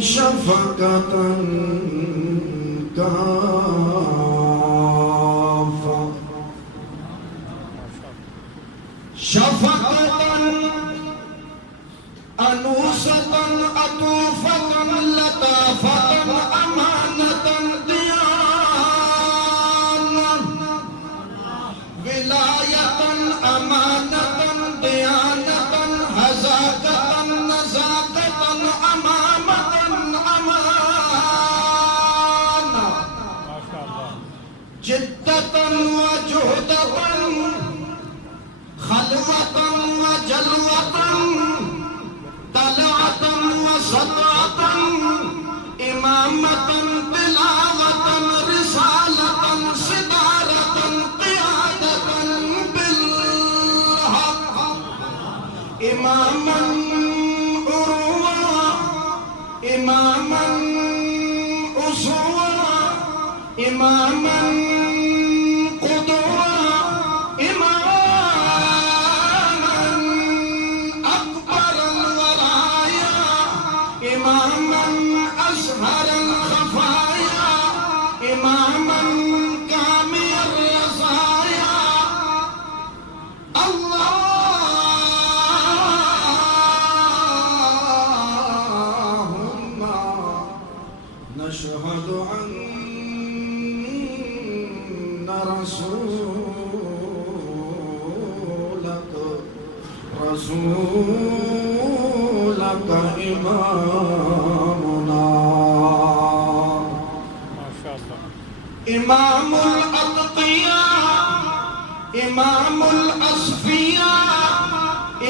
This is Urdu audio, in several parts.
شفقة كافة شفقة أنوسة أطوفة لطافة أمانة ديانة ولاية أمانة ديانة هزاقة نزاقة أمامة أمانة جدة وجهدة خلوة وجلوة طلعة وسطعة إمامة بلاغة رسالة صدارة قيادة بالحق إماما أروى إماما أسوى إماما قدوى إماما أكبر الورايا إماما أزهر الخفايا إماما كامل الرزايا اللهم نشهد أن رسولك إمامنا إمام الأتقياء إمام الأصفياء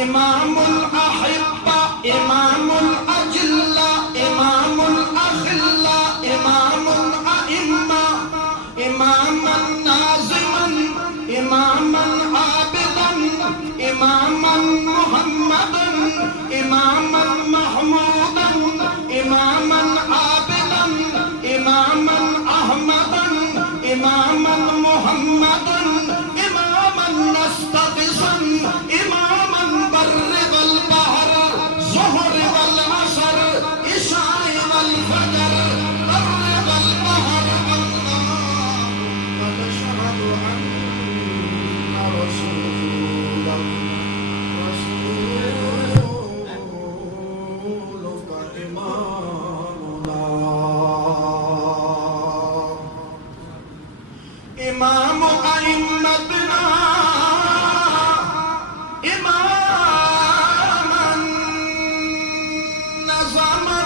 إمام الأحبة إمام الأجلاء إمام الأخلاء إمام الأئمة إماما نازما إماما عابدا إماما محمدا إماما محمودا إماما عابدا إماما أحمدا إماما محمدا إماما نستقصا إماما بر والبحر زهر والعصر إشاء والفجر بر والبحر الله ونشهد أن رسولك إمامنا إمام أئمتنا إماما نظما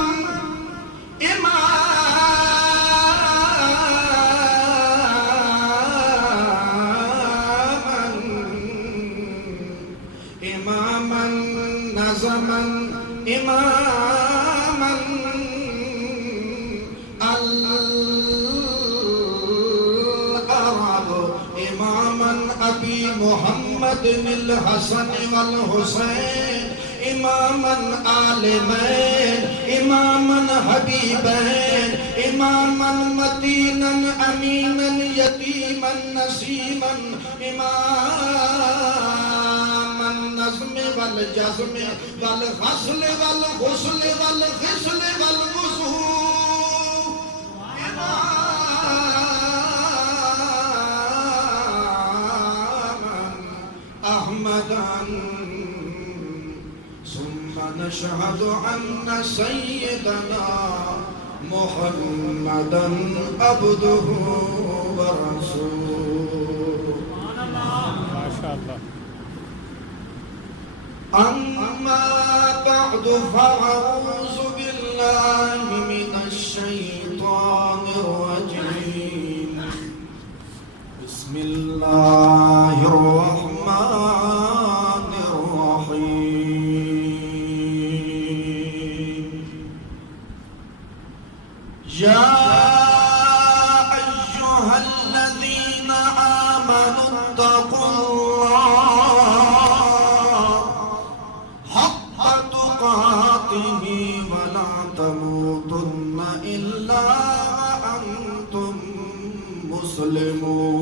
إماما نظما إماما الأرض إماما أبي محمد الحسن والحسين إماما عالمين إماما حبيبين إماما متينا أمينا يتيما نسيما إماما النظم والجزم والغسل والغسل والغسل والوضوء إماما أحمدا ثم نشهد أن سيدنا محمدا عبده ورسوله ما شاء الله. أما بعد فأعوذ بالله من الشيطان الرجيم بسم الله الرحمن الرحيم يا أيها الذين آمنوا اتقوا الله حق تقاته ولا تموتن إلا وأنتم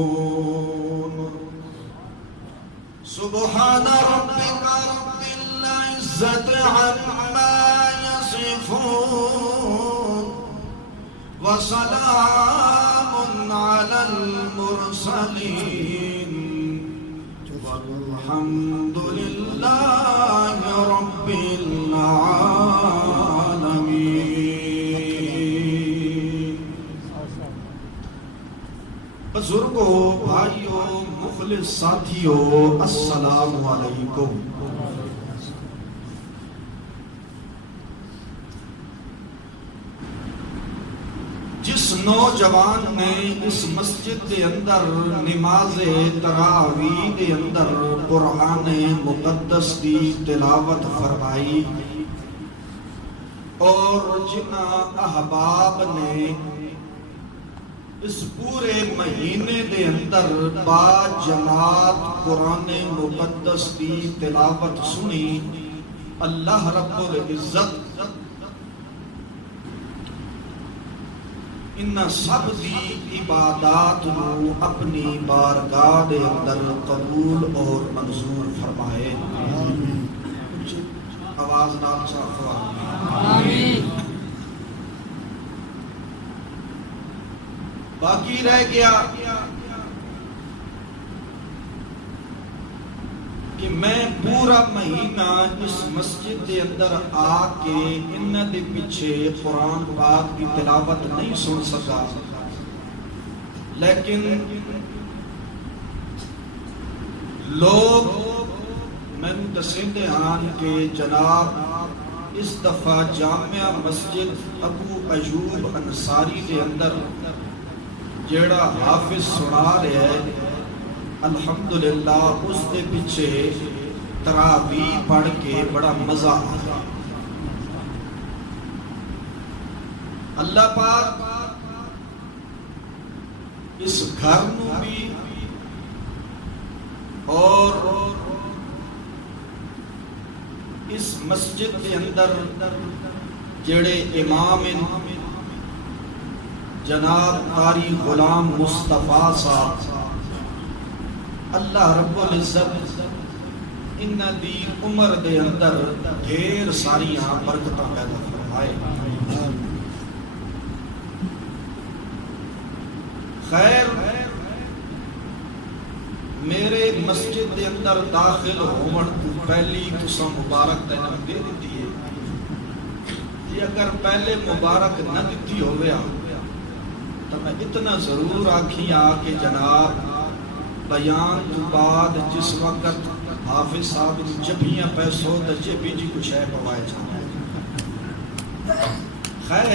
مسلمون سبحان ربك رب العزة عما يصفون وسلام على المرسلين والحمد لله رب العالمين. بزرگوں، بھائیوں، مخلص ساتھیوں، السلام علیکم. جس نوجوان نے اس مسجد دے اندر نماز تراویح دے اندر قرآن مقدس دی تلاوت فرمائی اور جنہ احباب نے اس پورے مہینے دے اندر با جماعت قرآن مقدس دی تلاوت سنی، اللہ رب العزت ان سب دی عبادات نو اپنی بارگاہ دے اندر قبول اور منظور فرمائے. آواز نال چاہو آمین. باقی رہ گیا کہ میں پورا مہینہ اس مسجد دے اندر آ کے ان دے پیچھے قرآن پاک کی تلاوت نہیں سن سکا، لیکن لوگ میں دسیندے ہاں کہ جناب اس دفعہ جامعہ مسجد ابو ایوب انصاری دے اندر جیڑا حافظ سنا رہے ہے، الحمدللہ اس دے پیچھے تراویح پڑھ کے بڑا مزہ آیا. اللہ پاک اس گھر نو بھی اور اس مسجد کے اندر جڑے امام جناب قاری غلام مصطفیٰ صاحب، اللہ رب العزت ان دی عمر دے اندر ڈھیر ساریاں برکتاں پیدا فرمائے. خیر، میرے مسجد دے اندر داخل ہون تو پہلی تساں مبارک تینوں دے دیتی ہے جی. اگر پہلے مبارک نہ دیتی ہویا تو میں اتنا ضرور آکھی کہ جناب بیان تو بعد جس وقت حافظ صاحب جبیاں پیسوں تو جبی جی کچھ ہے پوائے جانا. خیر،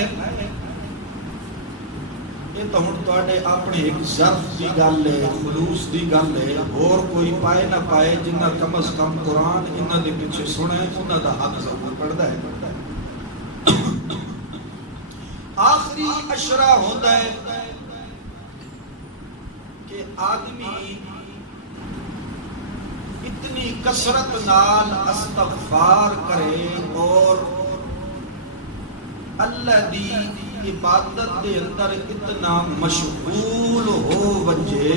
یہ تو ہن تواڈے اپنے ایک ظرف دی گل ہے، خلوص دی گل ہے. اور کوئی پائے نہ پائے، جنہ کم از کم قرآن انہاں دے پیچھے سنے انہاں دا حق ضرور پڑھدا ہے. آخری اشرا ہوتا ہے کہ آدمی اتنی کثرت نال استغفار کرے اور اللہ دی عبادت دے اندر اتنا مشغول ہو وجے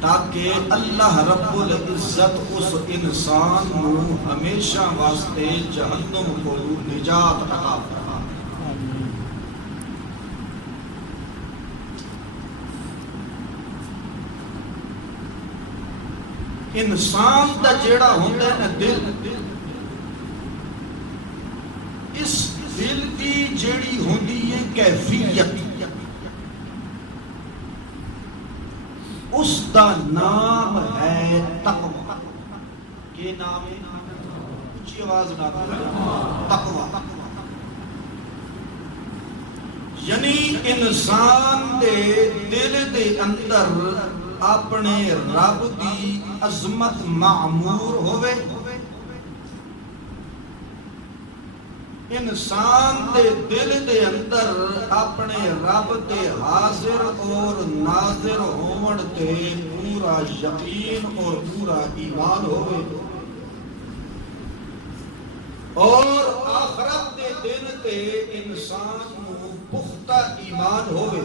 تاکہ اللہ رب العزت اس انسان کو ہمیشہ واسطے جہنم کو نجات عطا فرمائے. انسان دا جیڑا ہوتا ہے نا دل، اس دل دی جیڑی ہوندی ہے کیفیت، اس دا نام ہے تقوی. کہ نام ہے؟ اونچی آواز نہ تقوی. یعنی انسان دے دل دے اندر اپنے رب دی عظمت معمور ہوئے، انسان دے دل دے اندر اپنے رب دے حاضر اور ناظر ہون تے پورا یقین اور پورا ایمان ہوئے، اور آخرت دے دن تے انسان کو پختہ ایمان ہوئے.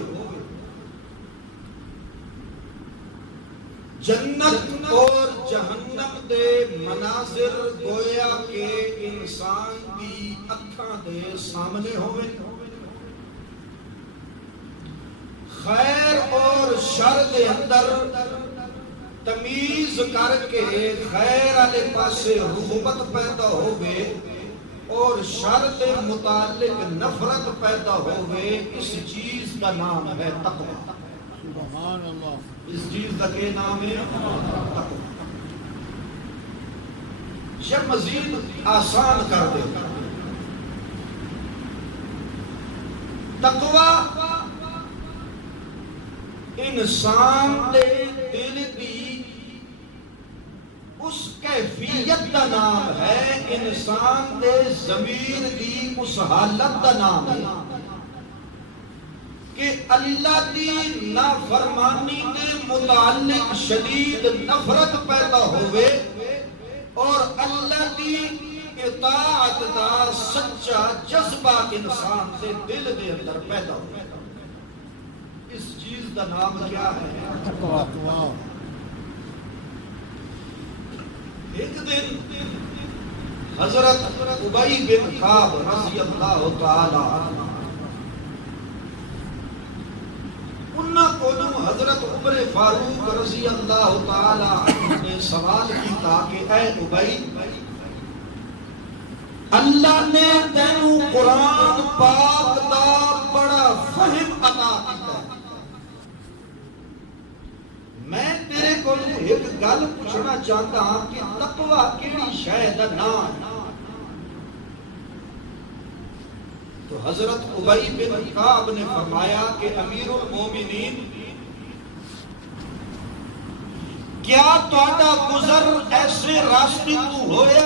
جنت اور جہنم دے مناظر گویا کہ انسان دی اکھاں دے سامنے ہوئے. خیر اور شر دے اندر تمیز کر کے خیر والے پاسے رغبت پیدا ہوئے اور شر دے متعلق نفرت پیدا ہوئے، اس چیز کا نام ہے تقوی۔ سبحان اللہ۔ اس چیز کا کیا نام ہے؟ تقوی۔ یہ مزید آسان کر دے گا۔ تقوی انسان دے دل دی اس کیفیت دا نام ہے، انسان دے ضمیر دی اس حالت دا نام ہے کہ اللہ دی نافرمانی دے متعلق شدید نفرت پیدا ہوئے اور اللہ دی اطاعت دا سچا جذبہ انسان دے دل دے اندر پیدا ہوئے۔ اس چیز دا نام کیا ہے؟ تقوی۔ ایک دن حضرت ابی بن کعب رضی اللہ تعالی عنہ انہاں کو حضرت عمر فاروق رضی اللہ تعالی عنہ نے سوال کیتا کہ اے ابی، اللہ نے تینوں قرآن پاک دا بڑا فہم عطا کیتا ہے، میں تیرے کو ایک گل پوچھنا چاہتا ہوں کہ تقوی کیڑی شے دا نام ہے؟ تو حضرت ابی بن کعب نے فرمایا کہ امیر المومنین، کیا تہاڈا گزر ایسے راستے تو ہوئے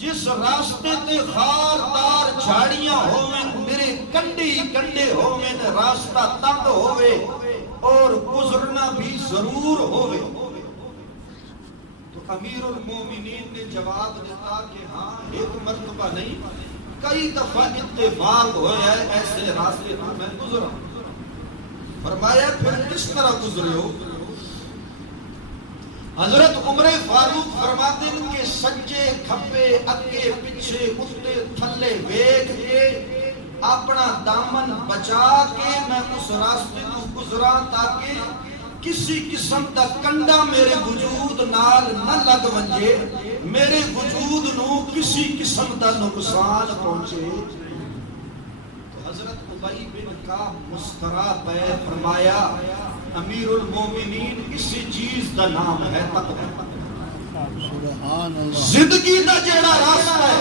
جس راستے تے خاردار جھاڑیاں ہوویں، میرے کنڈی کنڈے ہوویں، راستہ تنگ ہوئے اور گزرنا بھی ضرور ہوئے؟ تو امیر المومنین نے جواب دیتا کہ ہاں، ایک مرتبہ نہیں، کئی دفعہ اتفاق ہوئے ہیں ایسے راستے پر میں گزرا۔ فرمایا پھر کس طرح گزرے ہو؟ حضرت عمر فاروق فرماتے ہیں کہ سجے کھبے اگے پیچھے اتے تھلے ویکھ کے اپنا دامن بچا کے میں اس راستے کو گزرا تاکہ کسی قسم دا کنڈا میرے وجود نال نہ لگ ونجے، میرے وجود نو کسی قسم دا نقصان پہنچے۔ تو حضرت ابی بن کعب مسکرا پہ فرمایا امیر المومنین، اسی چیز دا نام ہے تقوی۔ سبحان اللہ۔ زندگی دا جیڑا راستہ ہے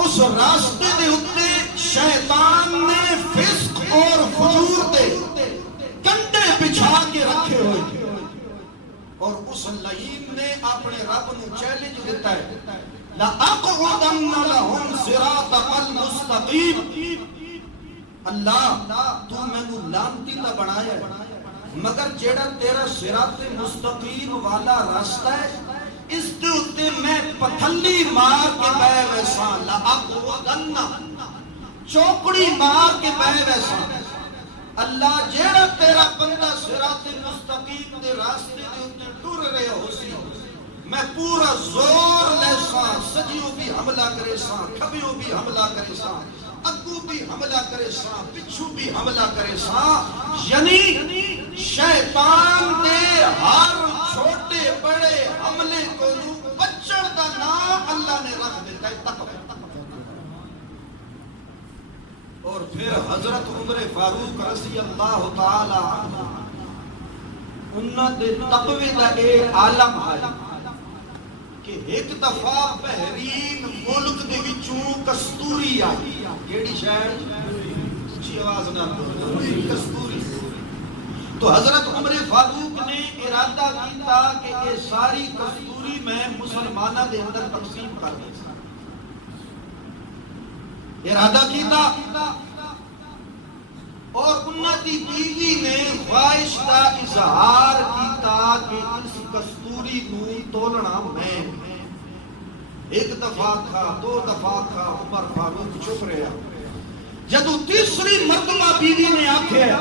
اس راستے دے اتے شیطان نے فسق اور فجور دے کنڈے بچھا کے رکھے ہوئے اور اس لعین نے اپنے رب نو چیلنج دیتا ہے، لَأَقْعُدَنَّ لَهُمْ صِرَاطَكَ الْمُسْتَقِيمَ، اللہ تو میں نو لانتی تا بنایا ہے، مگر جیڑا تیرا صراط مستقیم والا راستہ ہے اس دے اتے میں پتھلی مار کے بے ویسا، لَأَقْعُدَنَّ چوکڑی مار کے بے ویسا، اللہ جیڑا تیرا بندہ صراط مستقیم دے راستے دے اتے ٹر رہے ہو سی، میں پورا زور لے سا، سجیوں بھی حملہ کرے سا، کھبیوں بھی حملہ کرے سا، اگو بھی حملہ کرے سا، پچھو بھی حملہ کرے سا، یعنی شیطان دے ہر چھوٹے بڑے حملے کو بچڑ دا نام اللہ نے رکھ دیتا ہے تقوی۔ اور پھر حضرت عمر فاروق رضی اللہ تعالی عنہ انہاں دے تقوی دا ایک عالم ہے کہ ایک دفعہ بحرین ملک دے وچوں کستوری آئی، کیڑی شہر اچھی آواز نہ کستوری، تو حضرت عمر فاروق نے ارادہ کیتا کہ یہ ساری کستوری میں مسلمانہ دے اندر تقسیم کر دیں، ارادہ کیتا اور انہاں دی بیوی نے خواہش کا اظہار کیتا کہ اس کستوری نو تولنا میں۔ ایک دفعہ کھا، دو دفعہ کھا، عمر فاروق چپ رہا، جدو تیسری مرتبہ بیوی نے آکھیا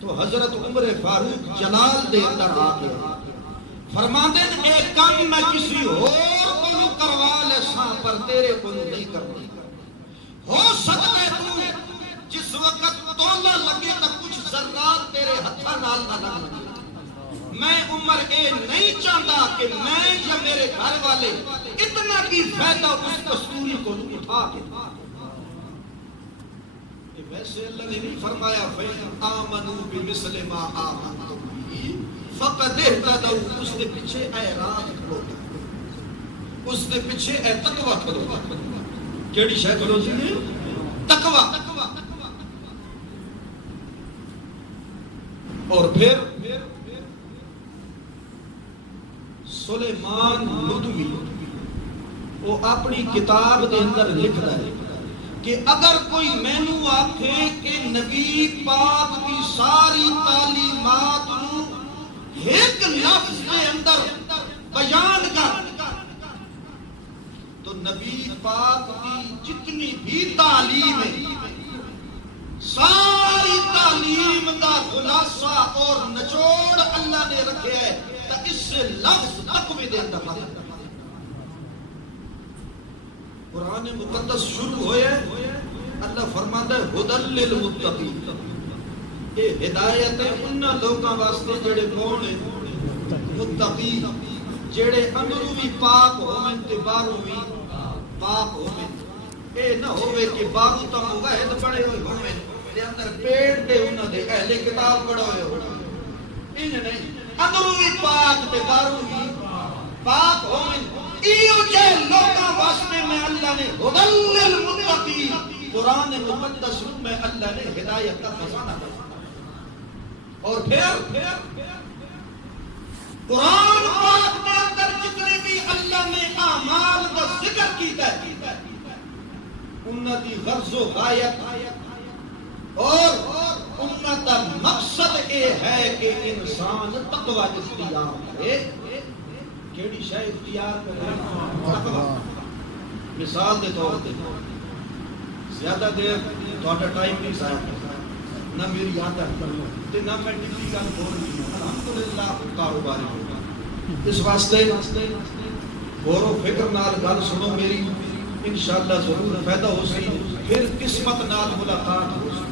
تو حضرت عمر فاروق جلال دے اندر آ گیا، فرماتے ہیں ایک کام میں کسی اور کو کروا لے ساں پر تیرے کو نہیں کرنا، ہو سکتا ہے تو جس وقت تولا لگے نہ کچھ ذرات تیرے ہتھا نال نہ لگے. میں عمر اے نہیں چاہتا کہ میں یا میرے گھر والے اتنا بھی فائدہ اس کستوری کو اٹھا کے. ویسے اللہ نے نہیں فرمایا فَإِنْ آمَنُوا بِمِثْلِ مَا آمَنْتُمْ بِهِ فَقَدْ اهْتَدَوْا. اس نے پیچھے اعراض کھڑو, اس نے پیچھے اے تقوی کھڑو. کیڑی شے کھڑو جی؟ تقوی. اور پھر سلیمان ندوی وہ اپنی کتاب دے اندر لکھتا ہے کہ اگر کوئی مینو آکھے کہ نبی پاک کی ساری تعلیمات نو ایک لفظ کے اندر بیان کر, تو نبی پاک کی جتنی بھی تعلیم ہے ساری تعلیم کا خلاصہ اور نچوڑ اللہ نے رکھے ہے تو اس سے لفظ تقوی دے اندر. قرآن مقدس شروع ہوئے اللہ فرماتا ہے ہدل للمتقین. یہ ہدایت ہے ان لوگوں واسطے جڑے کون ہیں متقی, جڑے اندروں بھی پاک ہوویں تے باہروں بھی پاک ہوویں. اے نہ ہوے کہ باہروں تو موحد بڑے ہوئے ہوویں تے اندر پیڑ تے انہاں دے اہل کتاب پڑھے ہوئے ہوویں. انج نہیں, اندروں بھی پاک تے باہروں بھی پاک ہوویں. ایو جے لوگاں واسطے میں اللہ نے ہدل للمتقین قرآن مقدس میں اللہ نے ہدایت کا خزانہ دیا. اور پھر قرآن پاک کے اندر جتنے بھی اللہ نے اعمال کا ذکر کیتا ہے انہاں دی غرض و غایت اور انہاں دا مقصد یہ ہے کہ انسان تقوی اختیار کرے. کیڑی شے اختیار کرے؟ تقوی. مثال دے طور تے زیادہ دیر تہاڈا ٹائم نہیں ضائع کرنا, نہ میری یاد کرنا تے نہ میں ڈگری گل بول رہی ہوں. الحمدللہ کاروبار ہوگا. اس واسطے غور و فکر نال گل سنو میری, انشاءاللہ ضرور فائدہ ہو سی. پھر قسمت نال ملاقات ہو سی.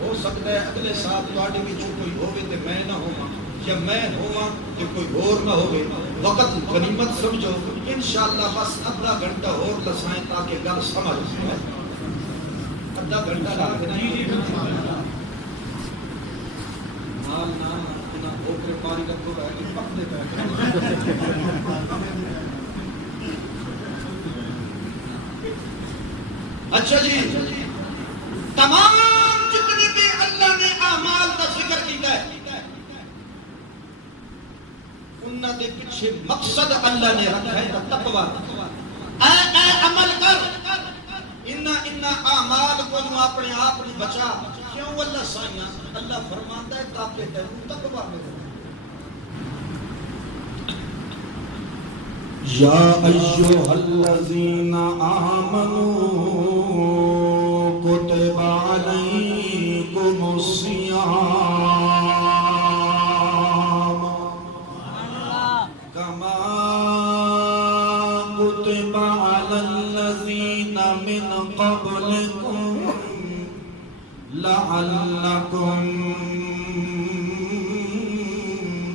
ہو سکتا ہے اگلے سال تہاڈے وچوں کوئی ہوے تے میں نہ ہوواں, یا میں ہوا کہ کوئی اور نہ ہوئے. وقت غنیمت سمجھو. انشاءاللہ بس ادھا گھنٹہ اور لسائیں تاکہ گل سمجھ جائے. ادھا گھنٹہ لاکھ نہیں نال نال نہ اوکرے پاری رکھو ہے کہ پکنے پہ. اچھا جی, تمام جتنی بھی اللہ نے اعمال کا ذکر کیتا ہے انہاں دے پیچھے مقصد اللہ نے رکھا ہے تقوی. اے عمل کر انہاں اعمال کو اپنے آپ کو بچا. کیوں اللہ سائیاں؟ اللہ فرماندا ہے تاکہ تینوں تقوی ملے. یا ایھا الذین آمنوا کتب علیکم الصیام کما کتب علی الذین من قبلکم لعلکم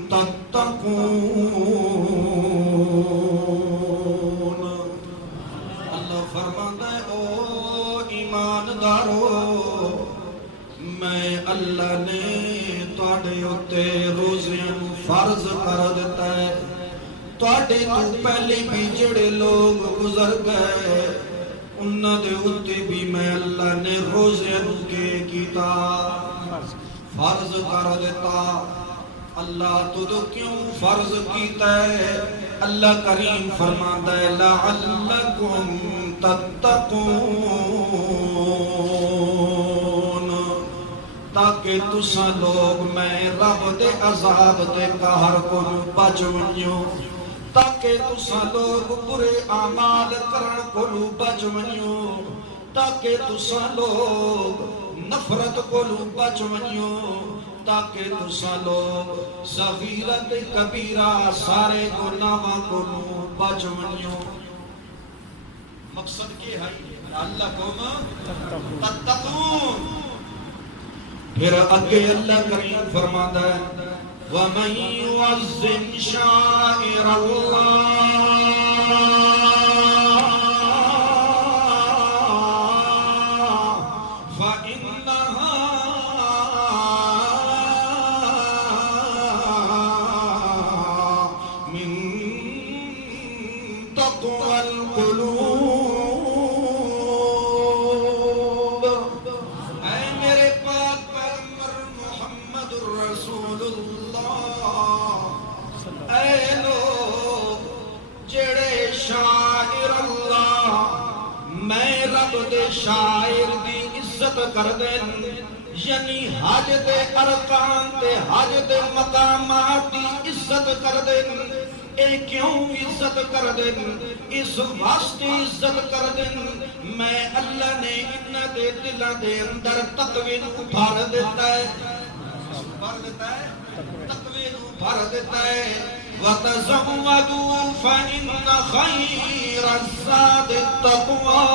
تتقون. اللہ فرماتا ہے او ایماندارو, میں اللہ نے تواڈے اُتے روزیاں فرض کر دیتا ہے. تواڈے تو پہلے بھی جڑے لوگ گزر گئے انہاں دے اُتے بھی میں اللہ نے روزیاں کے کیتا فرض کر دیتا. اللہ تو کیوں فرض کیتا ہے؟ اللہ کریم فرماتا ہے لعلکم تتقون, تاکہ تساں لوگ میں رب دے عذاب دے قہر کو بچ ونجو, تاکہ تساں لوگ برے اعمال کرن کو بچ ونجو, تاکہ تساں لوگ نفرت کو بچ ونجو, تاکہ تساں لوگ صغیرت کبیرہ سارے گناہاں کو بچ ونجو. مقصد کیا ہے؟ لعلکم تتقون. پھر اگے اللہ کریم فرماتا ہے وَمَن يُعَظِّمْ شَعَائِرَ اللَّهِ فَإِنَّهَا مِن تَقْوَى الْقُلُوبِ. اے میرے پاک پیغمبر محمد الرسول اللہ، اے لوگ جڑے شاعر اللہ میں رب دے شاعر دی عزت کر دین، یعنی حج دے ارکان تے حج دے مقامات دی عزت کر دین. اے کیوں عزت کر دین؟ اس واسطے عزت کر دین میں اللہ نے انہاں دے دلاں دے اندر تقوی نو بھر دیتا ہے. بھر دیتا ہے، تقوی نو بھر دیتا ہے. وَتَزَوَّدُوا فَإِنَّ خَيْرَ الزَّادِ التَّقْوَىٰ.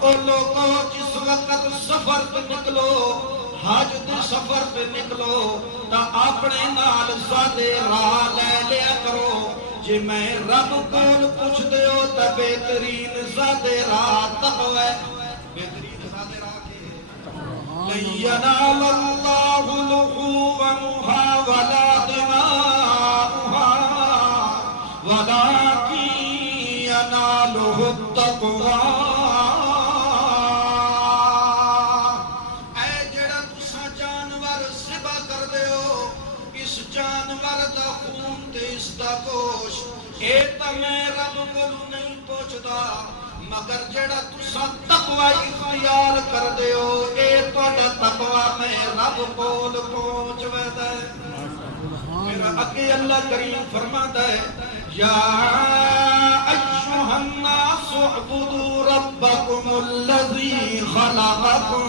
او لوگو جس وقت سفر پہ نکلو، حج دے سفر پہ نکلو تا اپنے نال زادے راہ لے لیا کرو. جے میں رب کول پوچھ دیو تا بہترین زادے راہ تقوی ہے. بہترین زادے راہ کے لَن يَنَالَ اللَّهُ لُحُومَهَا وَلَا دِمَاؤُهَا وَلَكِن يَنَالُهُ التَّقْوَىٰ. اے جڑا تسا جانور ذبح کر دیو، اس جانور دا خون تے اس دا گوشت اے تا میں رب کولوں نہیں پوچھدا، مگر جڑا تسا تقوی اختیار کر دیو اے تہاڈا تقوی میں رب کول پہنچ ویدا ہے. پھر اگے اللہ کریم فرماتا ہے یا ایھا الناس اعبدوا ربکم الذی خلقکم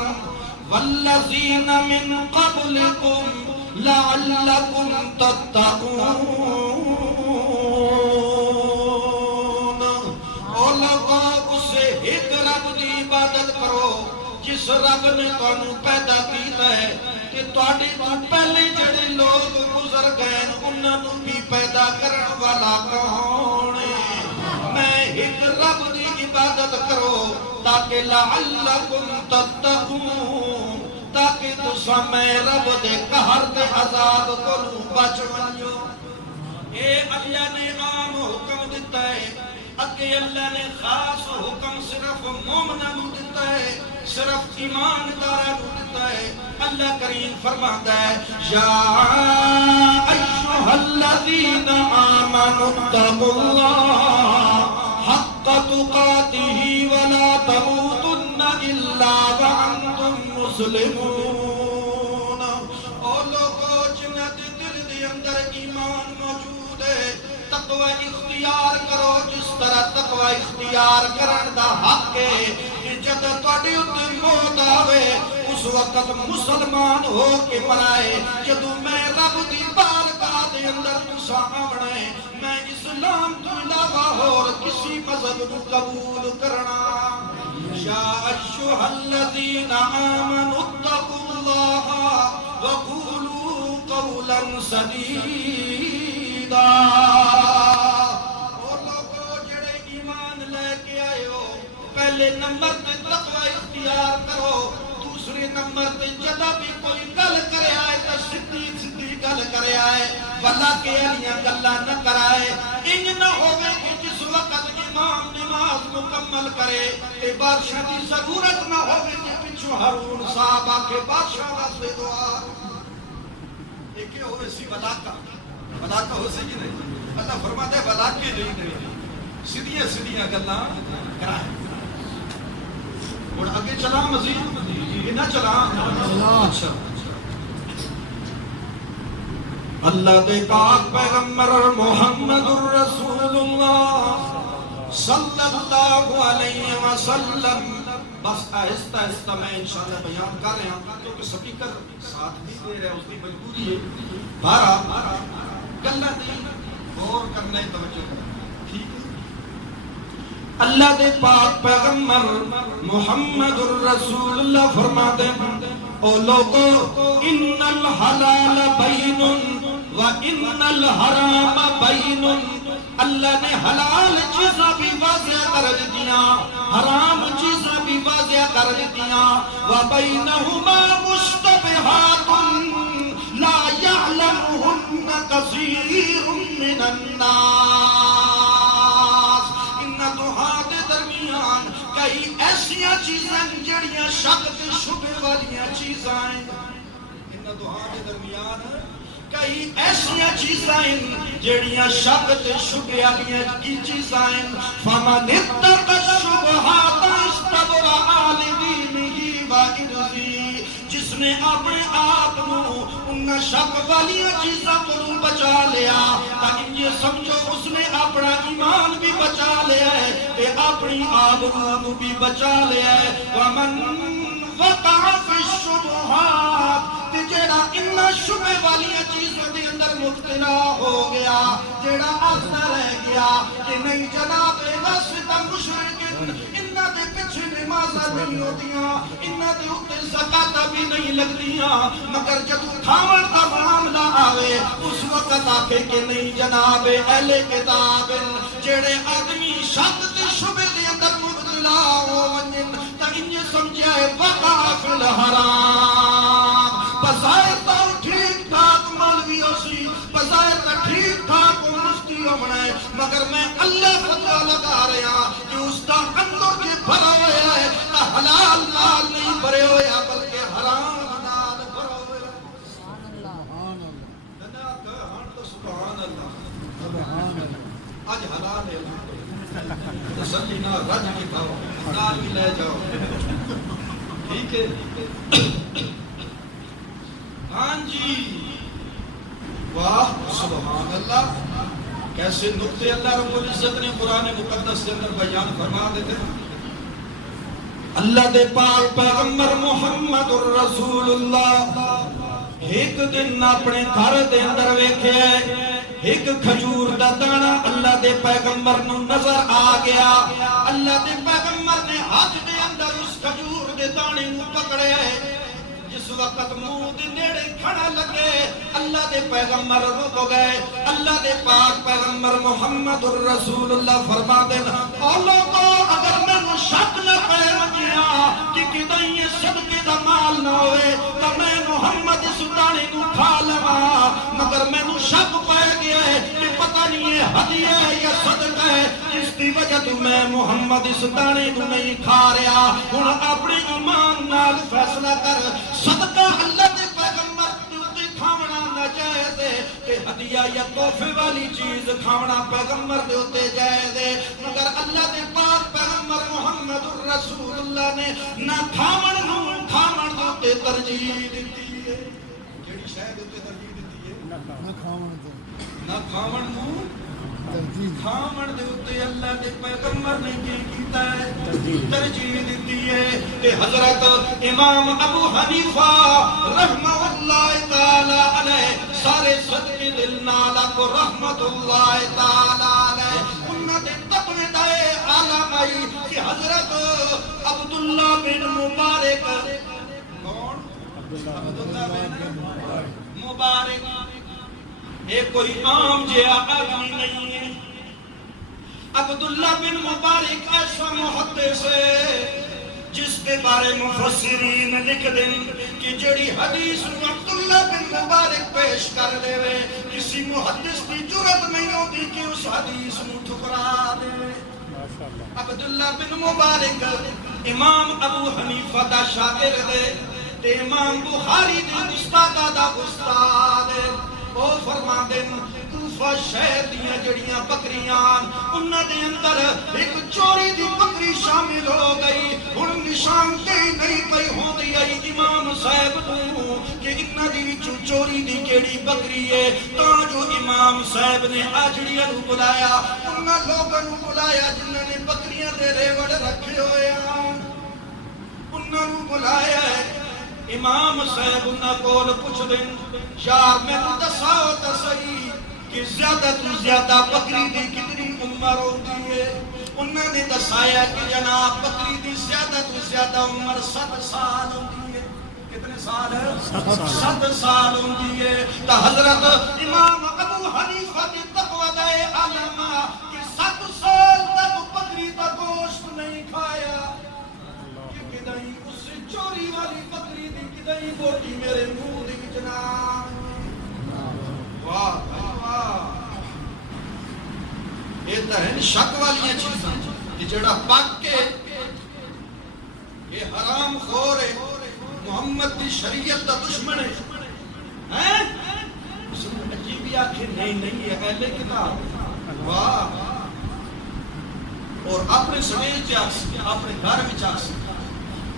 والذین من قبلکم لعلکم تتقون. او لوگو اسے ایک رب دی عبادت کرو جس رب نے تانوں پیدا کیتا ہے کہ تواڈے تو پہلے جڑے لوگ گزر گئے انہاں نوں بھی پیدا کرن والا کون ہے. میں ایک رب دی عبادت کرو تاکہ لعلکم تتقون، تاکہ تساں میں رب دے قہر تے عذاب کولوں بچ ونجو. اے اللہ نے عام حکم دیتا ہے، اگے اللہ نے خاص حکم صرف مومناں نوں دیتا ہے، صرف ایمانداراں نوں دیتا ہے. اللہ کریم فرماتا ہے یا ایھا الذین آمنوا اتقوا اللہ حق تقاتہ ولا تموتن الا وانتم مسلمون. او لوگو جنہاں دے دل دے اندر ایمان موجود ہے، تقوی اختیار کرو جس طرح تقوی اختیار کرن دا حق ہے کہ جب تواڈے اُتے موت آوے اس وقت مسلمان ہو کے مرائے. جدوں میں رب دی بارگاہ دے اندر تساں آونا ہے، میں اسلام تو علاوہ اور کسی مذہب کو قبول کرنا. یا ایھا الذین آمنوا اتقوا اللہ وقولوا قولا سدیدا. اور لوگو جڑے ایمان لے کے آئے ہو، پہلے نمبر تے تقوی اختیار کرو، دوسرے نمبر تے جدہ بھی کوئی گل کرے آئے تو سدھی گل کرے آئے، بھلا کے علیاں گلاں نہ کرائے. انج نہ ہوئے کہ جس وقت امام نماز مکمل کرے تے بادشاہ دی ضرورت نہ ہوئے کہ پچھو ہارون صاحب آکے بادشاہ واسطے دعا. ایک ہوئے سی ولاکہ ہو سی کی نہیں. اللہ فرماتا ہے ولاکے نہیں نہیں سیدھیاں سیدھیاں گلاں کرائے. اور آگے چلا مزید یہ نہ چلا. اچھا اللہ دے پاک پیغمبر محمد الرسول اللہ صلی اللہ علیہ وسلم. بس آہستہ آہستہ میں انشاءاللہ بیان کر رہا ہوں کیونکہ سپیکر ساتھ بھی دے رہے ہیں، اس کی مجبوری ہے. بارہ گلہ دی غور کرنے توجہ کریں. ٹھیک ہے. اللہ دے پاک پیغمبر محمد الرسول اللہ فرماتے ہیں او لوگو ان الحلال بین و ان الحرام بین، اللہ نے حلال چیزاں بھی واضح کر دیا، حرام چیزاں بھی واضح کر دیا، وَبَيْنَهُمَا مُشْتَبِهَاتٌ لَا يَعْلَمُهُنَّ كَثِيرٌ مِّنَ النَّاسِ۔ ان دعا دے درمیان کئی ایسیاں چیزاں جڑیاں شک تے شبہ والیاں چیزاں ہیں، ان دعا دے درمیان کئی ایسیاں چیزاں جڑیاں شک تے شبہ والیاں کی چیزاں ہیں، فَمَنِ اتَّقَ الشُّبُہَاتَ اسْتَبْرَأَ لِدِینِهِ وَعِرْضِهِ، جس نے اپنے آپ ان شک والیاں چیزاں کو بچا لیا تاکہ یہ سمجھو اس نے اپنا ایمان بھی بچا لیا ہے تے اپنی آبرو بھی بچا لیا ہے۔ وَمَنْ وَقَعَ فِي الشُّبُہَاتِ، جیڑا انہا شبہ والیاں چیزوں دے اندر مبتلا ہو گیا، جیڑا آسا رہ گیا کہ نہیں جناب واسطہ مشرکن، انہا دے پچھے نمازہ نہیں ہوتیاں، انہا دے اتے زکاة بھی نہیں لگتیاں، مگر جب کھاون کا معاملہ آوے اس وقت آکے کہ نہیں جناب اہل کتاب، جیڑے آدمی شک تے شبہ دے اندر مبتلا ہو ونجن تا انہیں سمجھائے وقع فی الحرام، بظاہر تو ٹھیک ٹھاک مولوی ہوسی، بظاہر تو ٹھیک ٹھاک مفتی ہونا ہے، مگر میں اللہ فتوہ لگا رہا کہ اس کا اندر کے بھرا ہویا ہے، حلال نال نہیں بھرے ہویا بلکہ حرام نال بھرا ہویا۔ سبحان اللہ، سبحان اللہ، سبحان اللہ۔ آج حلال ہے تسلی نہ رج کے کھاؤ، نال بھی لے جاؤ، ٹھیک ہے؟ ہاں جی، واہ سبحان اللہ، کیسے نقطے اللہ رب العزت نے قرآن مقدس کے اندر بیان فرما دیتے ہیں۔ اللہ دے پاک پیغمبر محمد الرسول اللہ ایک دن اپنے گھر دے اندر ویکھے ایک کھجور دا دانا اللہ دے پیغمبر نو نظر آ گیا، اللہ دے پیغمبر نے ہاتھ دے اندر اس کھجور دے دانے نو پکڑے، جس وقت منہ دے نیڑے کھڑا لگے اللہ دے پیغمبر رک گئے۔ اللہ دے پاک پیغمبر محمد الرسول اللہ فرما دینا او لوگو اگر میں نو شک نہ پہ رجیا کہ کدھائی یہ صدقے دا مال نہ ہوئے تو میں محمد اس دانے نو کھا لما، مگر میں نو شک پہ گیا ہے کہ پتہ نہیں یہ ہدیہ ہے یا صدقہ ہے، اس کی وجہ تو میں محمد اس دانے نو نہیں کھا رہا۔ ہن اپنے ایمان نال فیصلہ کر، صدقہ اللہ دے پیغمبر دے کھاونا ناجائز ہے کہ ہدیہ یا تحفے والی چیز کھاونا پیغمبر دے ہوتے جائز ہے، مگر اللہ دے پاک پیغمبر محمد الرسول اللہ نے نہ کھاون نو کھاون دے ہوتے ترجیح دیتی ہے، کیڑی شاید ہوتے ترجیح دیتی ہے؟ نہ کھاون نو کھاون دے ہوتے اللہ دے پیغمبر نے کی کیتا ہے ترجیح دیتی ہے۔ کہ حضرت امام ابو حنیفہ رحمہ اللہ تعالی علیہ سارے صدقے دل نالا کو رحمت اللہ تعالی علیہ انہوں نے تقوی دائے عالم آئی کہ حضرت عبداللہ بن مبارک، کون؟ عبداللہ بن مبارک ایک کوئی عام جہاں آدمی نہیں ہے۔ عبداللہ بن مبارک ایسا محدث ہے جس کے بارے مفسرین لکھ دیں کہ جڑی حدیث عبداللہ بن مبارک پیش کر دے وے کسی محدث کی جرت نہیں ہوتی کہ اس حدیث میں ٹھکرا دے۔ عبداللہ بن مبارک امام ابو حنیفہ دا شاگرد ہے تے امام بخاری دے استاد دا استاد ہے۔ وہ فرما دیں کوفہ شہر دیاں جڑیاں بکریاں انہاں دے اندر ایک چوری دی بکری شامل ہو گئی، ہن نشان کہیں نہیں پئی ہوندی آئی امام صاحب نوں کہ انہاں دی وچوں چوری دی کیڑی بکری ہے، تاں جو امام صاحب نے آجڑیاں نوں بلایا، انہاں لوگاں نوں بلایا جنہاں نے بکریاں دے ریوڑ رکھے ہوئے ہیں، انہاں نوں بلایا ہے۔ امام صاحب انہاں کول پوچھ دیں یار میں نوں دساؤ تے صحیح کہ زیادہ تو زیادہ بکری دی کتنی عمر ہوتی ہے؟ انہوں نے دسایا کہ جناب بکری دی زیادہ تو زیادہ عمر 7 سال ہوتی ہے. کتنے سال ہے؟ 7 سال ہوتی ہے. تو حضرت امام ابو حنیفہ کی تقوی دے علماء کہ 7 سال تک بکری کا گوشت نہیں کھایا. کہ کدائی اس چوری والی بکری دی کدائی بوٹی میرے منہ دی جناب. واہ واہ. یہ تو ہے شک والی چیزاں کہ جڑا پاک کے یہ حرام خور ہے محمد دی شریعت دا دشمن ہے. اس نے عجیبی آنکھیں نہیں ہے اہل کتاب. واہ. اور اپنے سمیت آکسی اپنے گھر میں آکسی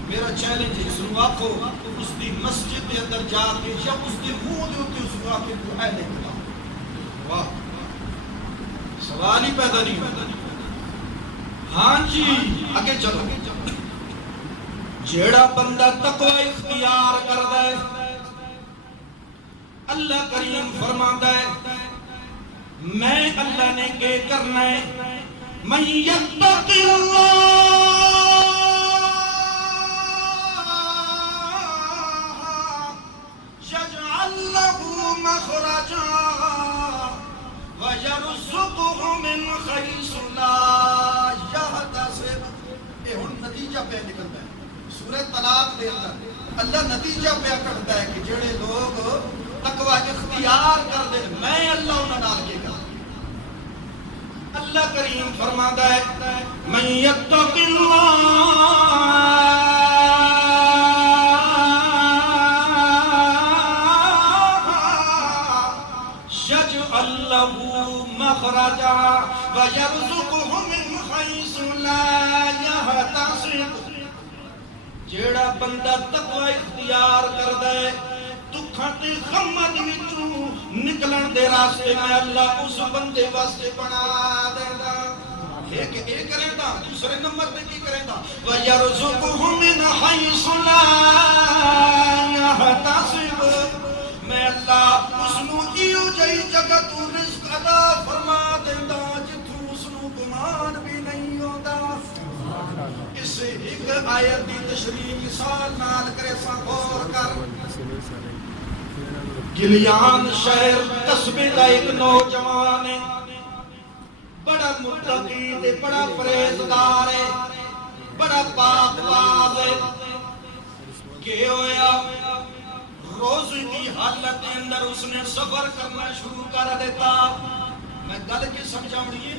میرا چیلنج ہے. اس نے آکھو اس دی مسجد کے اندر جا کے یا اس دی منہ دے ہوتی اس نے آکھے تو اہل کتاب. واہ. سوال ہی پیدا نہیں ہوتا. ہاں جی آگے چلو. جیڑا بندہ تقوی اختیار کردا ہے اللہ کریم فرماتا ہے میں اللہ نے کیا کرنا ہے. من یتق اللہ یجعل لہ مخرجا وَيَرْزُقُهُ مِنْ حَيْثُ لَا يَحْتَسِبُ. یہ ہن نتیجہ پہ نکلتا ہے سورہ طلاق دے اندر اللہ نتیجہ پہ کھڑتا ہے کہ جڑے لوگ تقوی اختیار کر دے میں اللہ انہاں نال کے کر. اللہ کریم فرماتا ہے من یتق اللہ مخرجا ويرزقه من حيث لا يحتسب. جیڑا بندہ تقوی اختیار کردا ہے دکھاں تے غماں وچوں نکلن دے راستے میں اللہ اس بندے واسطے بنا دیندا. ایک کریندا دوسرے نمبر تے کی کریندا ويرزقه من حيث لا يحتسب. میں اللہ اس نو ایو جئی جگہ تو رزق عطا فرما دیندا جتھوں اس نو گمان بھی نہیں ہوندا. اس ایک آیت دی تشریح مثال نال کرے سا غور کر. گلیان شہر قصبے دا ایک نوجوان ہے بڑا متقی تے بڑا پرہیزگار ہے بڑا پاک باز ہے. کہ ہویا روز کی حالت کے اندر اس نے سفر کرنا شروع کر دیتا. میں گل کی سمجھاؤں گی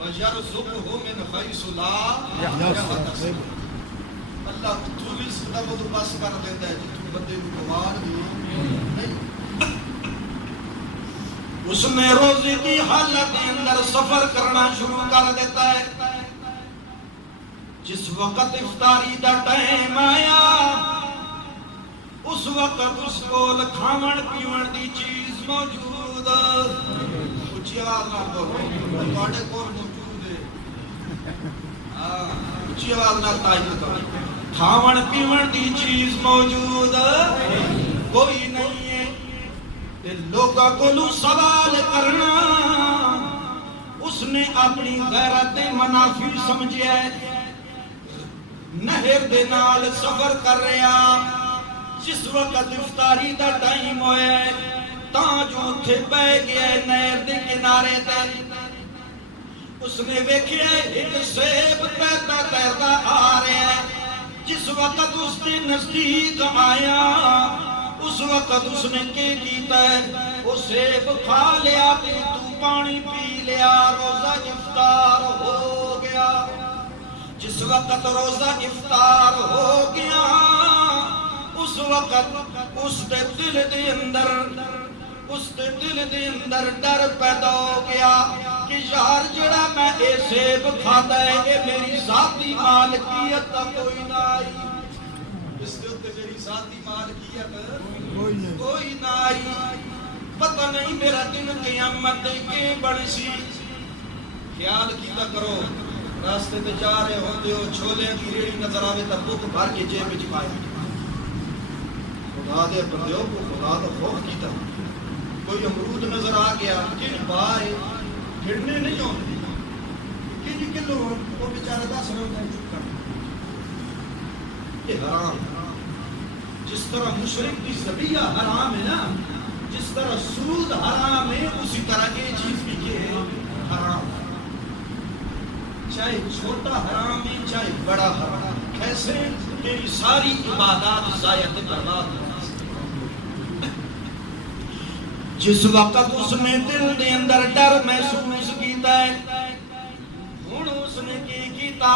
وَيَرْزُقُهُ مِنْ حَيْثُ لَا يَحْتَسِبُ. اللہ تو رزق دا بندوبست کر دیتا ہے جتوں بندے کو گمان بھی نہیں. اس نے روزے کی حالت کے اندر سفر کرنا شروع کر دیتا ہے. جس وقت افطاری دا ٹائم آیا اس وقت اس کو کھاون پیون دی چیز موجود. اچھی آواز نہ بولو تواڈے کول موجود ہے. اچھی آواز نہ تائید کرو. کھاون پیون دی چیز موجود کوئی نہیں ہے. تے لوکاں کولوں سوال کرنا اس نے اپنی غیرت منافی سمجھیا ہے. نہر دے نال سفر کر رہا جس وقت افطاری دا ٹائم ہویا ہے تاں جو اتھے بہ گیا ہے نہر دے کنارے تے. اس نے ویکھیا ایک سیب تیرتا تیرتا آ رہا ہے. جس وقت اس کے نزدیک آیا اس وقت اس نے کیا کیتا ہے وہ سیب کھا لیا تے تو پانی پی لیا. روزہ افطار ہو گیا. جس وقت روزہ افطار ہو گیا اس وقت اس دے دل دے اندر ڈر پیدا ہو گیا کہ یار جڑا میں اے سیب کھادا ہے اے میری ذاتی مالکیت دا کوئی نہ آئی. اس دے اوتے میری ذاتی مالکیت کوئی نہ آئی. پتہ نہیں میرا دن قیامت دے کے بن سی. خیال کیتا کرو راستے تے جا رہے ہوندے ہو چھولے کی ریڑھی نظر آوے تے بک بھر کے جیب وچ پائے. خدا دے بندیوں کو خدا دا خوف کیتا. کوئی امرود نظر آ گیا کن بائے گھڑنے نہیں ہوندے کن کلو وہ بیچارہ 10 روپے چپ کر یہ حرام ہے۔ جس طرح مشرک کی ذبیحہ حرام ہے نا، جس طرح سود حرام ہے، اسی طرح یہ چیز بھی یہ ہے حرام ہے۔ چاہے چھوٹا حرام ہے چاہے بڑا حرام، کیسے تیری ساری عبادات ضائع برباد ہو۔ جس وقت اس نے دل دے اندر ڈر محسوس کیتا ہے، ہن اس نے کی کیتا،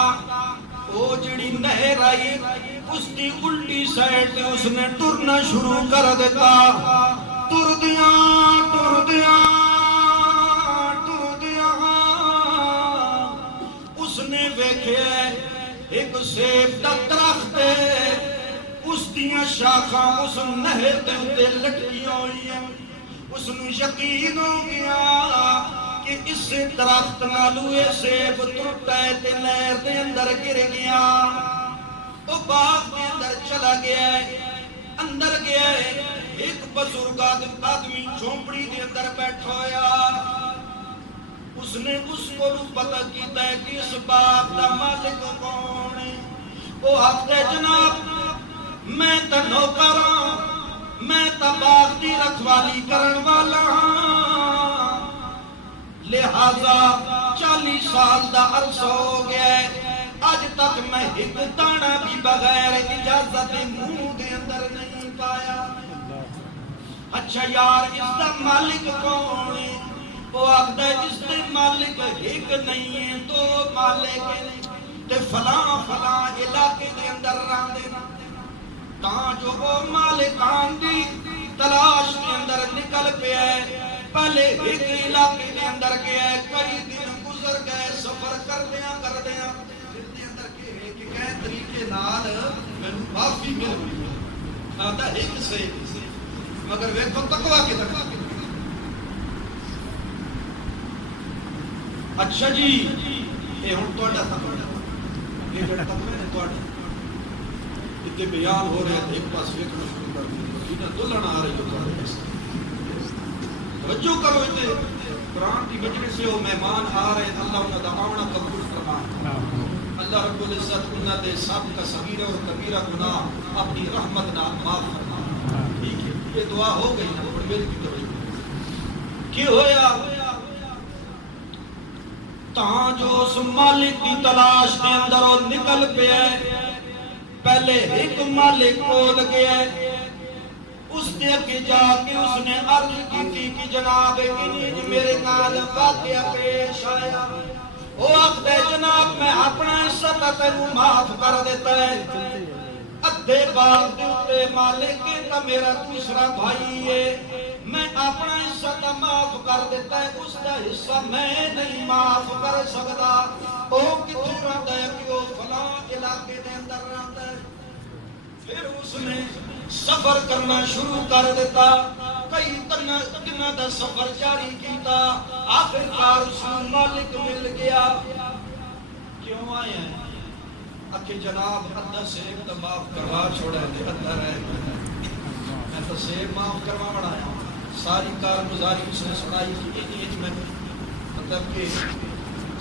وہ جڑی نہر آئی اس کی الٹی سائڈ تے اس نے ٹرنا شروع کر دیتا۔ ٹر دیاں ٹر دیاں ٹر دیاں، اس نے ویکھیا ایک سیب دا درخت ہے، اس دیاں شاخاں اس نہر دے اوتے لٹکیاں ہوئی ہیں۔ اس نو یقین ہو گیا کہ اس درخت نالو یہ سیب ٹوٹا ہے تے نہر دے اندر گر گیا۔ وہ باغ کے اندر چلا گیا ہے، اندر گیا ہے، ایک بزرگ آدمی جھونپڑی دے اندر بیٹھا ہویا۔ اس نے اس کو پتہ کیتا ہے کہ اس باغ دا مالک کون ہے۔ وہ آخدا ہے جناب میں تے نوکر ہاں، میں تے باغ دی رکھوالی کرن والا ہاں، لہذا 40 سال دا عرصہ ہو گیا ہے، اج تک میں ایک دانہ بھی بغیر اجازت منہ دے اندر نہیں پایا۔ اچھا یار اس دا مالک کون ہے؟ وہ آخدا ہے اس دے مالک ایک نہیں ہے، 2 مالک ہیں تے فلاں فلاں علاقے دے اندر رہندے نے۔ تاں جو وہ مالکان دی تلاش کے اندر نکل پیا ہے، پہلے ایک علاقے دے اندر گیا ہے، کئی دن گزر گئے سفر کردیاں پھر دے اندر کہ کہے طریقے نال مینوں معافی مل گئی ہے، آدھا ایک سے مگر ویکھو تقوی کتنا۔ اچھا جی یہ ہن تہاڈا تقوی یہ جڑا تقوی ہے تہاڈا اتنے بیان ہو رہے تھے، ایک پاس ویکھنا شروع کر دیا، دلہن آ رہی ہو تہاڈے پاس، توجہ کرو اتنے قرآن کی مجلس سے وہ مہمان آ رہے ہیں، اللہ انہاں دا آونا قبول فرمائے، اللہ رب العزت انہاں دے سب کا صغیرہ اور کبیرہ گناہ اپنی رحمت نال معاف فرمائے۔ ٹھیک ہے یہ دعا ہو گئی نا، اور میری بھی توجہ کی ہویا تاں جو اس مالک کی تلاش کے اندر وہ نکل پیا ہے، پہلے ایک مالک کول گیا ہے، اس دے کے جا کے اس نے عرض کی تھی کہ جناب انہیں میرے نال واقعہ پیش آیا۔ وہ آخدا ہے جناب میں اپنا حصہ تینوں معاف کر دیتا ہے، ادھے باغ دے اوتے مالک کا میرا دوسرا بھائی ہے، میں اپنا حصہ معاف کر دیتا ہے، اس کا حصہ میں نہیں معاف کر سکتا۔ وہ کتنے رہتا ہے کہ وہ فلاں علاقے دے اندر رہتا ہے۔ پھر اس نے سفر کرنا شروع کر دیتا، کئی دنوں دا سفر جاری کیتا، آخرکار اس کو مالک مل گیا۔ کیوں آئے ہیں؟ کہ جناب ادھا سیب تو معاف کروا چھوڑا ہے، ادھا رہ گیا، میں تو سیب معاف کروا بڑھایا، ساری کارگزاری اس نے سنائی تھی، میں مطلب کہ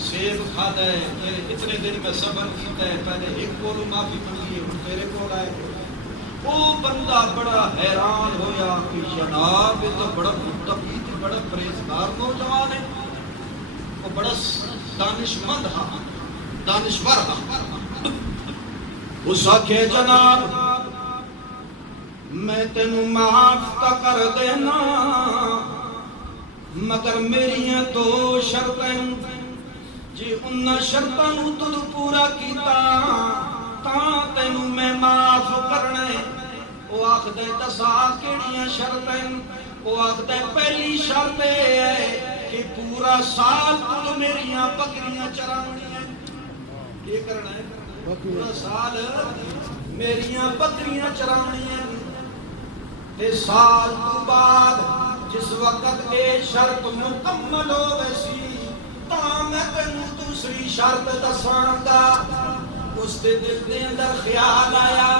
سیب کھاتا ہے، میرے اتنے دن میں صبر کیتا ہے، پہلے ایک کولو معافی منگی ہے، میرے کول آئے۔ وہ بندہ بڑا حیران ہویا کہ جناب یہ تو بڑا متقی تھی، بڑا پرہیزگار نوجوان ہے، وہ بڑا دانشمند ہاں، دانشور ہاں۔ اس آکھے جناب میں تینوں معاف تا کر دینا، مگر میریاں 2 شرطیں، جی انہاں شرطاں نوں تو پورا کیتا تاں تینوں میں معاف کرنا ہے۔ وہ آخدے دسا کیڑیاں شرطیں؟ وہ آخدے پہلی شرط ہے کہ پورا سال تو میریاں بکریاں چرانی ہیں۔ یہ کرنا ہے پورا سال میریاں بکریاں چرانی ہیں، تے سال تو بعد جس وقت یہ شرط مکمل ہو ویسی تاں میں تینوں دوسری شرط دساں گا۔ اس دے دل دے اندر خیال آیا،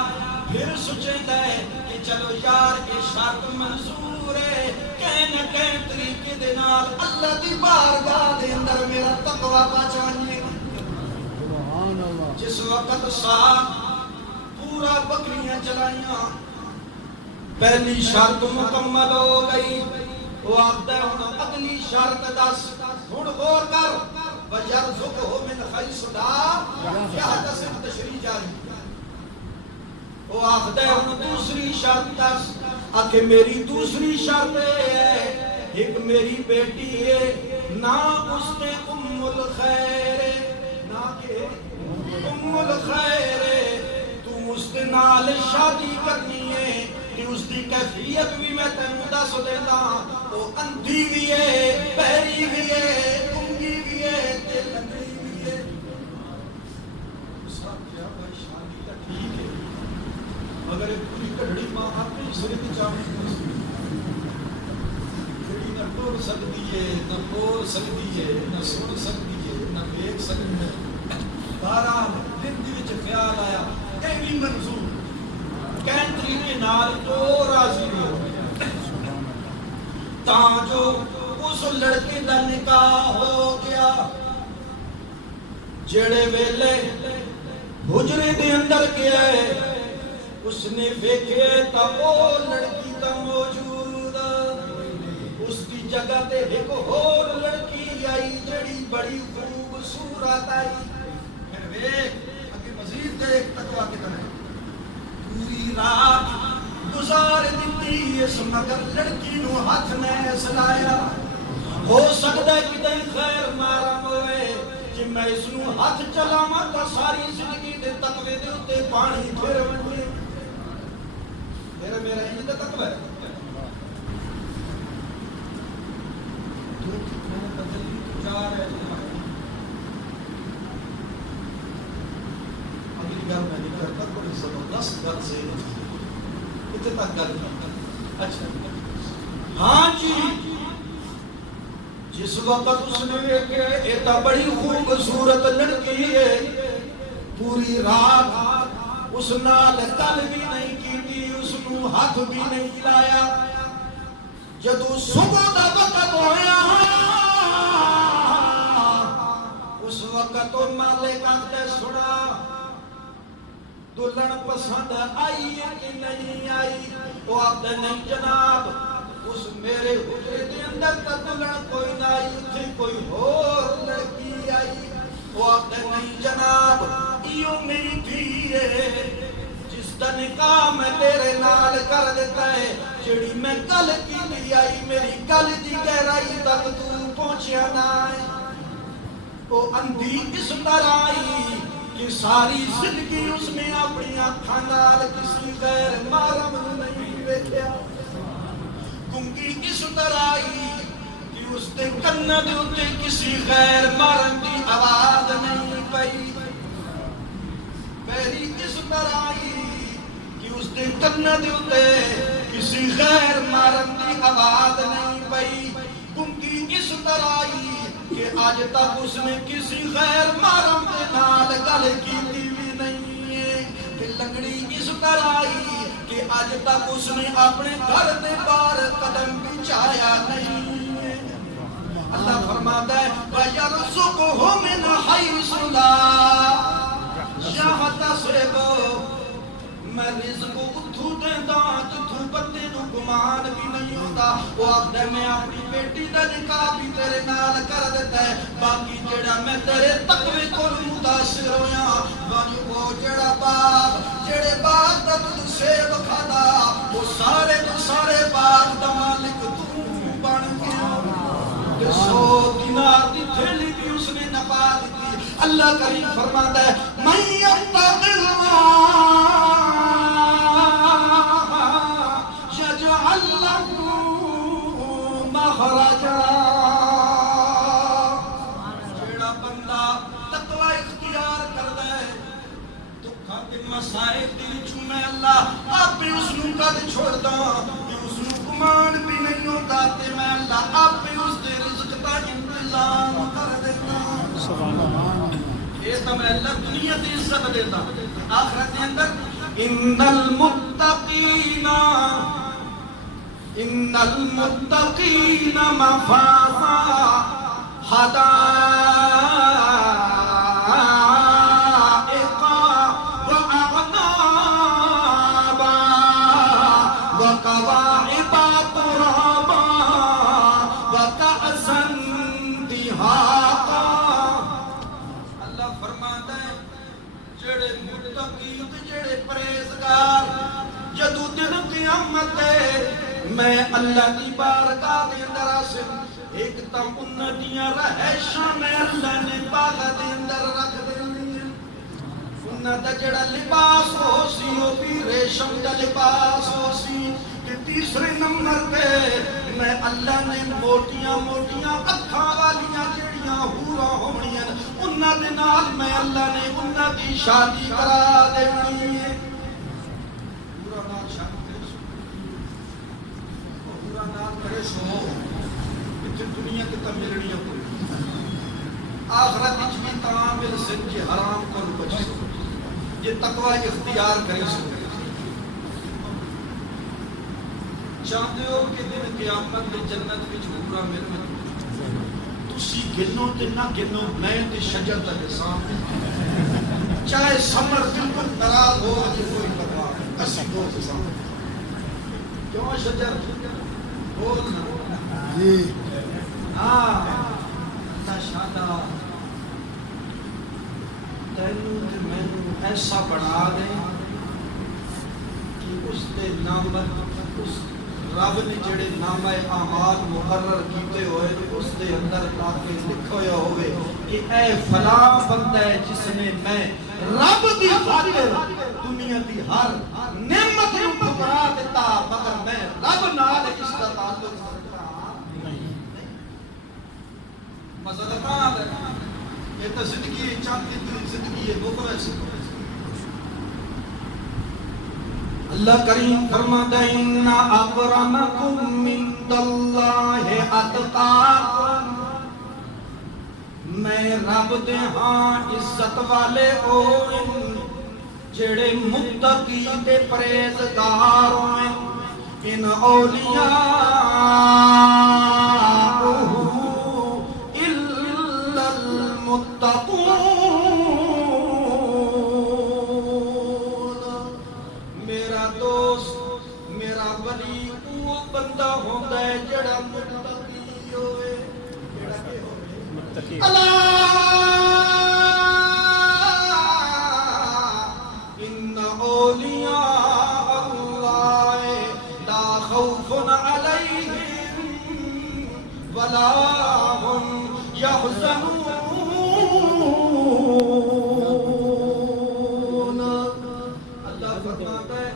پھر سوچتا ہے کہ چلو یار یہ شرط منظور ہے، کہیں نہ کہیں طریقے دے نال اللہ دی بارگاہ دے اندر میرا تقوی بچائیے۔ سبحان اللہ جس وقت سال پورا بکریاں چلائیاں پہلی شرط مکمل ہو گئی وہ آخدا ہے ہن اگلی شرط دس ہن غور کر وَيَرْزُقْهُ مِنْ حَيْثُ لَا يَحْتَسِبُ تشریح جاری وہ آخدا ہے ہن دوسری شرط دس آکھے میری دوسری شرط ہے ایک میری بیٹی ہے نہ اس نے ام الخیر نہ کہ ام الخیر تو اس کے نال شادی کرنی ہے کہ اس کی کیفیت بھی میں تینوں دس دینا وہ اندھی بھی ہے بہری بھی ہے گنگی بھی ہے تے لنگڑی بھی ہے سب کیا بھائی شادی کا ٹھیک ہے مگر ایک پوری کڑڑی ماں اپنی سرے کی چاہوں جڑی نہ ٹور سکتی ہے نہ بول سکتی ہے نہ سن سکتی ہے نہ دیکھ سکتی ہے بہرحال دل دی وچ خیال آیا اے بھی منظور کینٹری کے نال تو راضی ہو تاں جو اس لڑکے دا نکاح ہو گیا جڑے ویلے حجرے دے اندر گیا ہے اس نے ویکھے تا او لڑکی تا موجود اس کی جگہ تے ایک اور لڑکی آئی جڑی بڑی خوبصورت آئی پھر ویکھ اگے مزید دیکھ تقویٰ کے طرح پوری رات گزار دیتی اس مگر لڑکی نو ہاتھ نے سلایا ہو سکتا ہے کہ دن خیر مارم ہوئے کہ میں اس نو ہاتھ چلاواں تا ساری زندگی دے تقوی دے اتے پانی پھر ونجے میرا یہ تو تقوی ہے تو کتنے بدلی تو چار ہے اگلی گل میں نہیں کرتا کوئی زبردست گل سے اتنے تک گل کرتا اچھا ہاں جی جس وقت اس نے ایتا بڑی خوبصورت لڑکی ہے پوری رات اس نال گل بھی نہیں کی اس نو ہاتھ بھی نہیں لایا جدو صبح دا وقت ہویا اس وقت تو مالک آتے سنا دلہن پسند آئی ہے کہ نہیں آئی وہ آتے نہیں جناب اس میرے حجرے دے اندر تا دلہن کوئی نہ آئی تھی کوئی اور لڑکی آئی وہ آتے نہیں جناب ایو میری تھی ہے جس دا نکاح میں تیرے نال کر دیتا ہے جڑی میں کل کی لی آئی میری کل دی گہرائی تک تو پہنچیا نہ آئی وہ اندھی اس طرح آئی کہ ساری زندگی اس نے اپنی آنکھاں نال کسی غیر محرم نہیں ویکھیا گنگی اس طرح آئی کہ اس دے کن دے اتے کسی غیر محرم کی آواز نہیں پئی بہری اس طرح آئی کہ اس دے کن دے اتے کسی غیر محرم کی آواز نہیں پئی گنگی اس طرح آئی کہ آج تک اس نے کسی غیر محرم کے نال گل کیتی بھی نہیں ہے کہ لنگڑی اس طرح آئی کہ آج تک اس نے اپنے گھر دے باہر قدم بچھایا نہیں ہے اللہ فرماتا ہے وَيَرْزُقْهُ مِنْ حَيْثُ لَا يَحْتَسِبُ میں رزق اتھو دیندہ جتھو بندے نو گمان بھی نہیں ہوتا وہ آخر میں اپنی بیٹی دا نکاح بھی تیرے نال کر دیتا ہے باقی جڑا میں تیرے تقوی کو متاثر ہویا وہ جڑا باغ جڑے باغ دا تو سیب کھادا وہ سارے تو سارے باغ دا مالک تو بن گیا کہ 100 دینار دی تھیلی بھی اس نے نپا دیتی اللہ کریم فرماتا ہے من یتق اللہ مخرجا جیڑا بندہ تقوی اختیار کردا ہے دکھاں تے مسائل دے وچوں میں اللہ آپ اس نوں کد چھوڑدا تے اس نوں گمان بھی نہیں ہوندا تے میں اللہ آپ اس دے رزق دا انتظام کر دیتا سبحان اللہ یہ تو میں اللہ دنیا دی عزت دیتا آخرت دے اندر ان المتقین ان المتقین مفازا حدائق اللہ دی بارگاہ دے اندر آسن ایک تا انہاں دیاں رہائشاں میں اللہ نے باغ دے اندر رکھ دینی ہے انہاں دا جڑا لباس ہو سی وہ بھی ریشم دا لباس ہو سی کہ تیسرے نمبر پہ میں اللہ نے موٹیاں موٹیاں اکھاں والیاں جڑیاں حوراں ہونیاں انہاں دے نال میں اللہ نے انہاں دی شادی کرا دینی ہے پورا نال شادی کرے سو پورا نال کرے سو اتنے دنیا کے تا ملنیاں کوئی آخرت وچ بھی تمام مل سن کے حرام کو بچ سو یہ تقوی اختیار کرے سو چاہتے ہو کہ دن قیامت دے جنت وچ حورا مل تسی گنو تے نہ گنو میں تے شجر دا نظام چاہے سمر بالکل ناراض ہو کہ کوئی پرواہ اسی دو نظام کیوں شجر بولنا جی ہاں شادہ تینوں تے مینوں ایسا بنا دے کہ اس دے نامت اس رب نے جڑے نامہ اعمال مقرر کیتے ہوئے اس دے اندر تاکہ لکھویا ہوئے کہ اے فلاں بندہ ہے جس نے میں رب دی خاطر دنیا دی ہر نعمت نو ٹھکرا دیتا مگر میں رب نال اس دا تعلق نہیں مسئلہ کہاں ہے یہ تو زندگی چاہتی زندگی ہے وہ کو ایسے اللہ کریم فرماتا ہے ان اکرمکم عند اللہ اتقاکم میں رب دے ہاں عزت والے ہوئے جڑے متقی تے پرہیزگار ہوئے ان اولیاء الا المتقون بندہ ہوتا ہے جڑا متقی ہوئے اللہ ان اولیاء اللہ لا خوف علیہم ولا هم يحزنون اللہ فرماتا ہے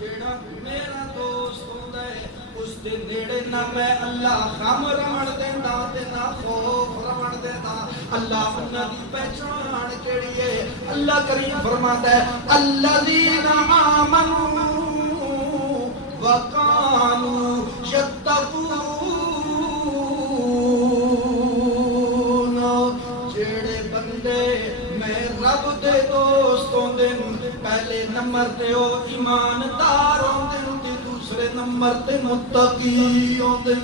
جڑا میرا دوست ہوتا ہے اس دے نیڑے نہ میں اللہ غم رمڑ دینا تے نہ خوف رمڑ دینا اللہ انہاں دی پہچان کیڑی ہے اللہ کریم فرماتا ہے الذین آمنوا وکانوا یتقون جڑے بندے میں رب دے دوست ہوندے پہلے نمبر تے او ایماندار ہوندے دوسرے نمبر تے متقی ہوندے